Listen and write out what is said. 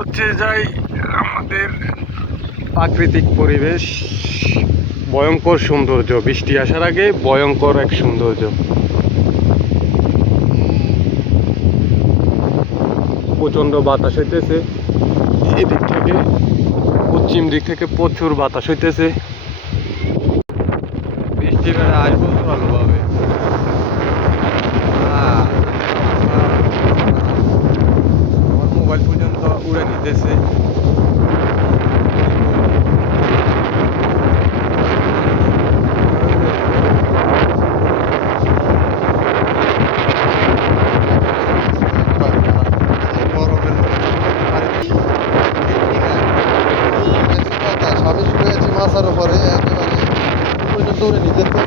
হচ্ছে যাই আমাদের প্রাকৃতিক পরিবেশ, ভয়ঙ্কর সৌন্দর্য। বৃষ্টি আসার আগে ভয়ঙ্কর এক সৌন্দর্য। প্রচণ্ড বাতাস হইতেছে। এদিক থেকে, পশ্চিম দিক থেকে প্রচুর বাতাস হইতেছে। বৃষ্টি বেড়ে আসব ভালোভাবে। উড়ে নিতেছে। মাথার উপরে একেবারে উড়ে নিতেছে